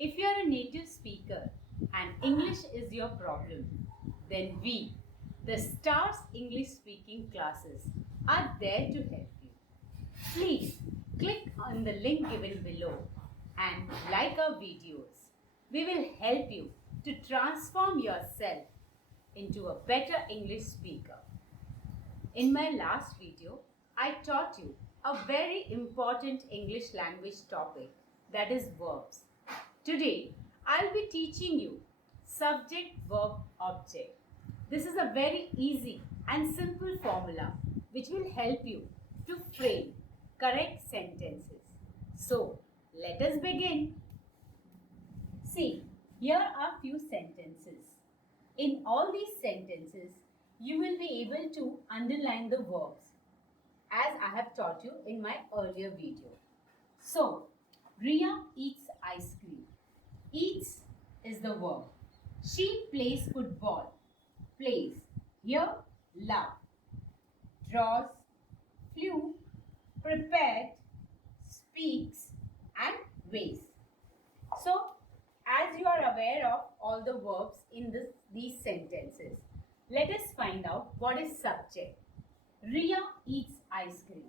If you are a native speaker and English is your problem, then we, the STARS English speaking classes, are there to help you. Please click on the link given below and like our videos. We will help you to transform yourself into a better English speaker. In my last video, I taught you a very important English language topic, that is verbs. Today, I'll be teaching you subject, verb, object. This is a very easy and simple formula which will help you to frame correct sentences. So, let us begin. See, here are few sentences. In all these sentences, you will be able to underline the verbs as I have taught you in my earlier video. So, Ria eats ice cream. Eats is the verb. She plays football. Plays. Here, love. Draws, flew, prepared, speaks and weighs. So, as you are aware of all the verbs in these sentences, let us find out what is subject. Ria eats ice cream.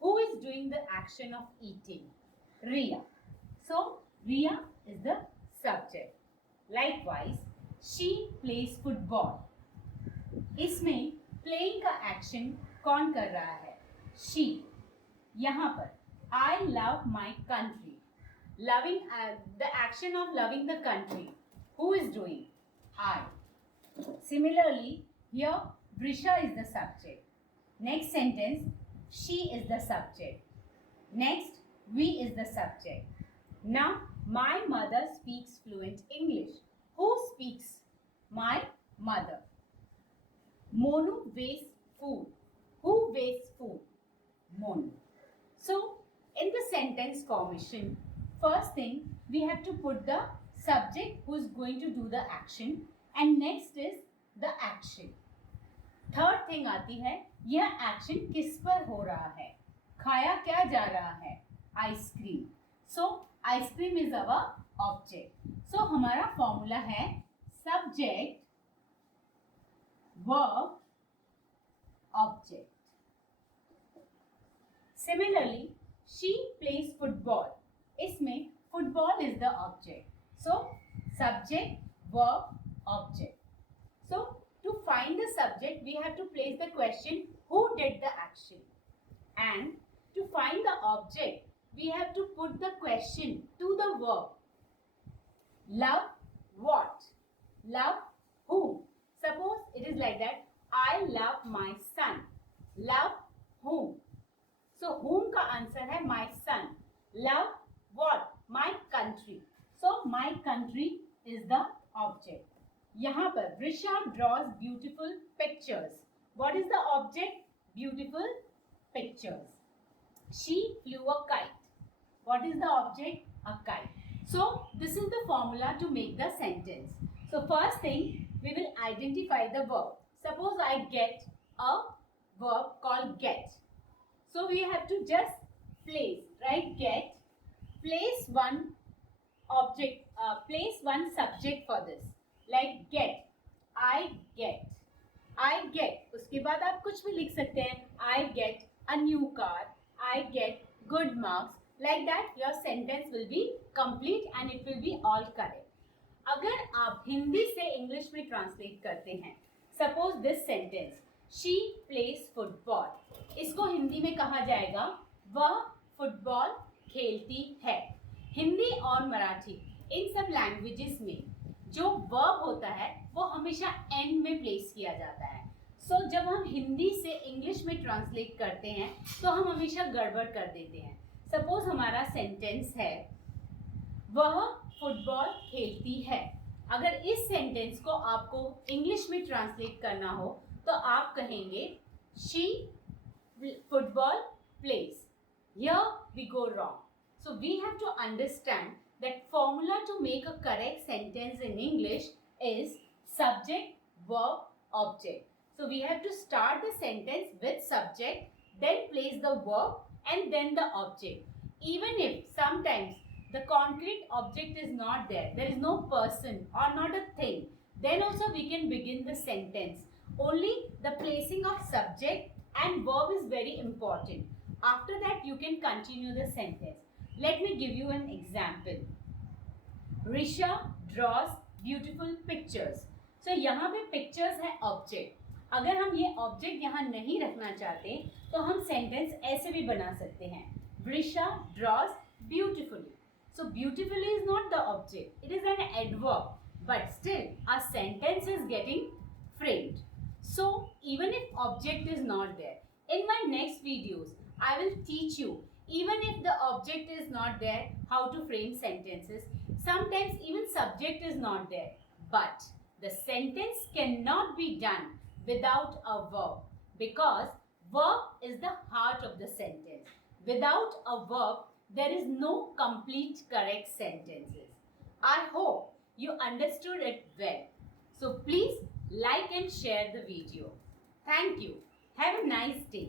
Who is doing the action of eating? Ria. So, Ria is the subject. Likewise, she plays football. इसमें playing का action कौन कर रहा है? She. यहाँ पर I love my country. Loving the action of loving the country. Who is doing? I. Similarly, here Vrisha is the subject. Next sentence, she is the subject. Next, we is the subject. Now, my mother speaks fluent English. Who speaks? My mother. Monu wastes food. Who wastes food? Monu. So, in the sentence formation, first thing we have to put the subject who is going to do the action and next is the action. Third thing आती है यह action किस पर हो रहा है, खाया क्या जा रहा है, ice cream. So ice cream is our object. So हमारा फॉर्मूला है subject verb object. Similarly she plays football. इसमें football is the object. So subject verb object. So, to find the subject, we have to place the question, who did the action? And to find the object, we have to put the question to the verb. Love what? Love whom? Suppose it is like that, I love my son. Love whom? So, whom का answer है my son. Love what? My country. So, my country is the object. यहाँ पर Vrisha draws beautiful pictures. What is the object? Beautiful pictures. She flew a kite. What is the object? A kite. So this is the formula to make the sentence. So first thing, we will identify the verb. Suppose I get a verb called get. So we have to just place, right? Get. Place one object. Place one subject for this. Like get, I get, I get. उसके बाद आप कुछ भी लिख सकते हैं. I get a new car, I get good marks. Like that, your sentence will be complete and it will be all correct. अगर आप हिंदी से इंग्लिश में ट्रांसलेट करते हैं, suppose this sentence, she plays football. इसको हिंदी में कहा जाएगा वह फुटबॉल खेलती है. हिंदी और मराठी इन सब लैंग्वेजेस में जो वर्ब होता है वो हमेशा एंड में प्लेस किया जाता है. सो जब हम हिंदी से इंग्लिश में ट्रांसलेट करते हैं तो हम हमेशा गड़बड़ कर देते हैं. सपोज हमारा सेंटेंस है वह फुटबॉल खेलती है. अगर इस सेंटेंस को आपको इंग्लिश में ट्रांसलेट करना हो तो आप कहेंगे she football plays. Here we go wrong. So we have to understand that formula to make a correct sentence in English is subject, verb, object. So we have to start the sentence with subject, then place the verb and then the object. Even if sometimes the concrete object is not there, there is no person or not a thing, then also we can begin the sentence. Only the placing of subject and verb is very important. After that, you can continue the sentence. Let me give you an example. Risha draws beautiful pictures. So यहाँ पे pictures है object. अगर हम ये object यहाँ नहीं रखना चाहते तो हम sentence ऐसे भी बना सकते हैं. Risha draws beautifully. So beautifully is not the object. It is an adverb. But still our sentence is getting framed. So even if object is not there, in my next videos I will teach you even if the object is not there how to frame sentences. Sometimes even subject is not there, but the sentence cannot be done without a verb, because verb is the heart of the sentence. Without a verb, there is no complete correct sentences. I hope you understood it well. So please like and share the video. Thank you. Have a nice day.